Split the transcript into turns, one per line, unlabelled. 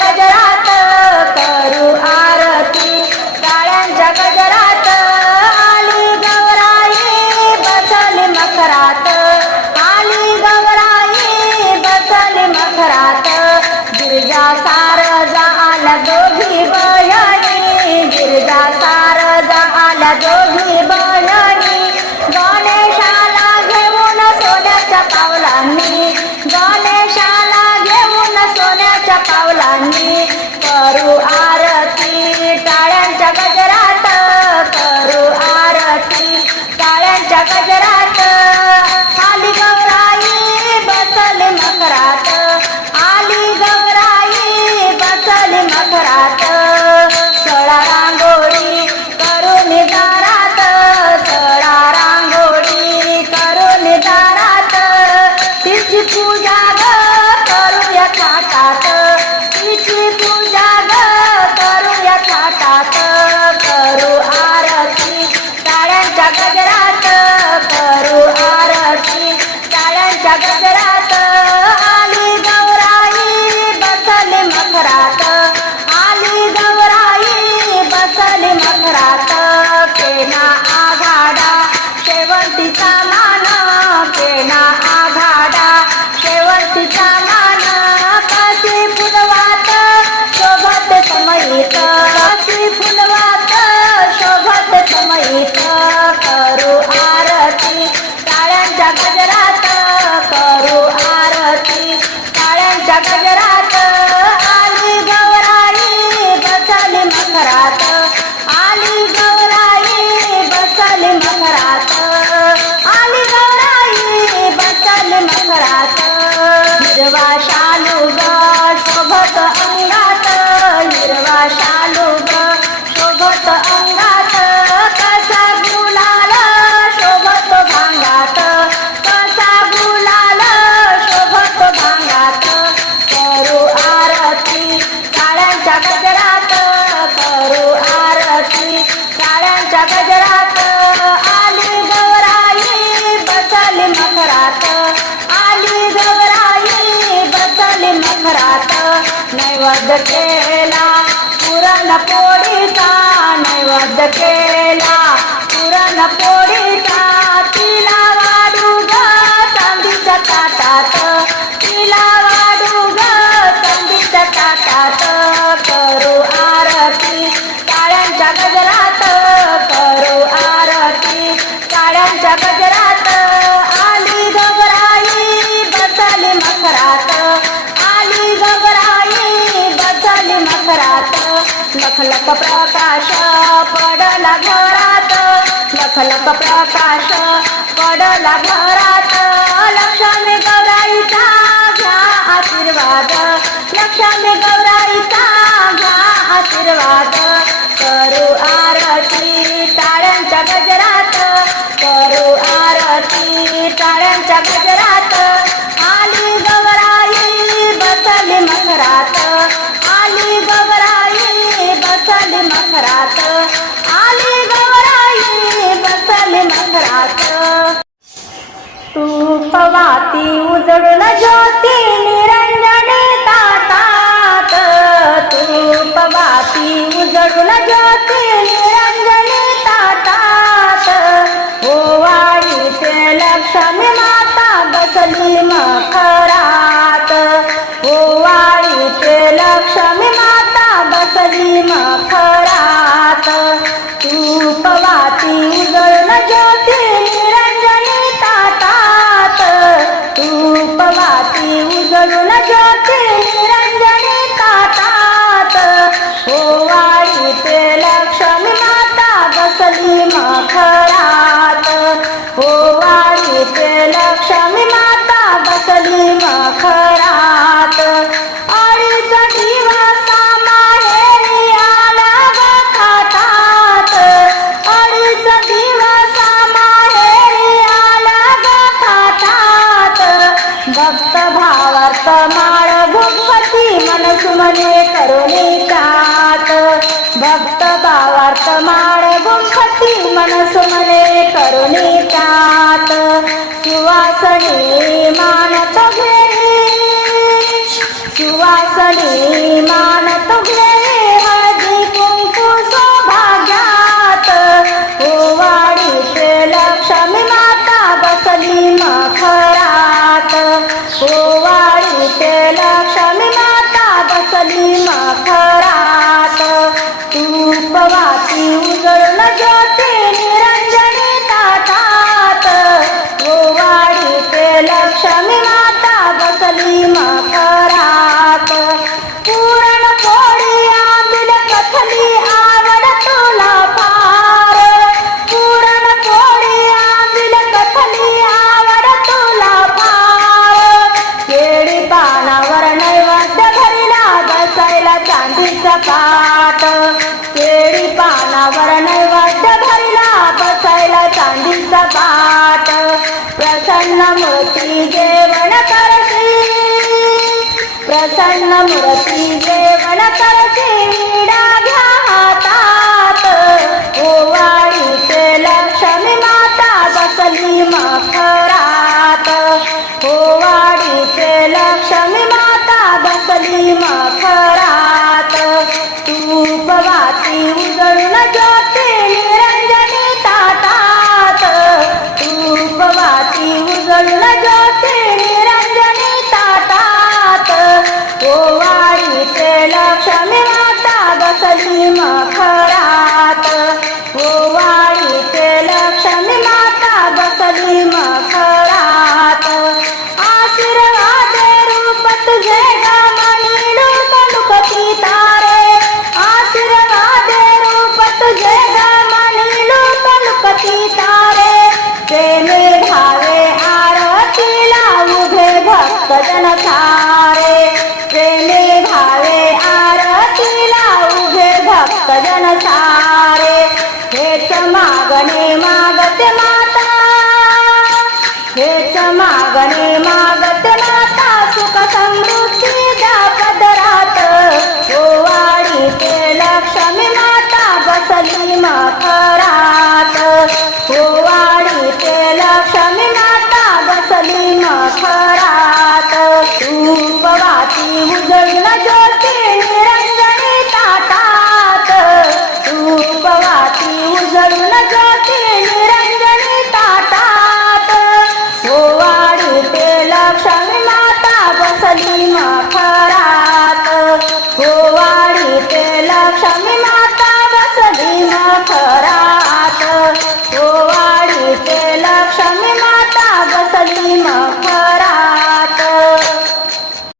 गजरात करू आरती. मखरात. आली गवराई बसली मखरात. गिरजा सारजा आला दोघी बयाणी गिरजा सारजा आला दोघी Agora करू आरती. टाळ्यांच्या गजरात करू आरती. टाळ्यांच्या गजरात आली गौराई बसली मखरात. गजरात आली गवराई बसली मखरात. आली गवराई बसली मखरात. नैवद केला पुरण पोळीचा नैवद केला पुरण पोळी लखलख प्रकाश पडला घरात. लखलख प्रकाश पडला घरात. लक्ष्मी गौराईचा घ्या आशीर्वाद. लक्ष्मी गौराईचा घ्या आशीर्वाद. करू आरती टाळ्यांच्या गजरात. करू आरती टाळ्यांच्या गजरात. मंगरात. आली गवराई बसले मंगरात. तू पवाती उजडून ज्योत म्हणे करुणे तात भक्त भावार्थ माळ गुंफती मनस म्हणे करुणे तात सुवासने मानत घे सुवासने मानत घे हळदी कुंकू सौभाग्यात. ओवाडीत लक्ष्मी माता बसली मखरात. झाली माथरात. तूप वाती उजळला ज्योती मूर्ती जेवण करते. प्रसन्न मूर्ती जेवण करते. विडा घ्या हातात ओवाळीचे लक्ष्मी माता बसली मखरात.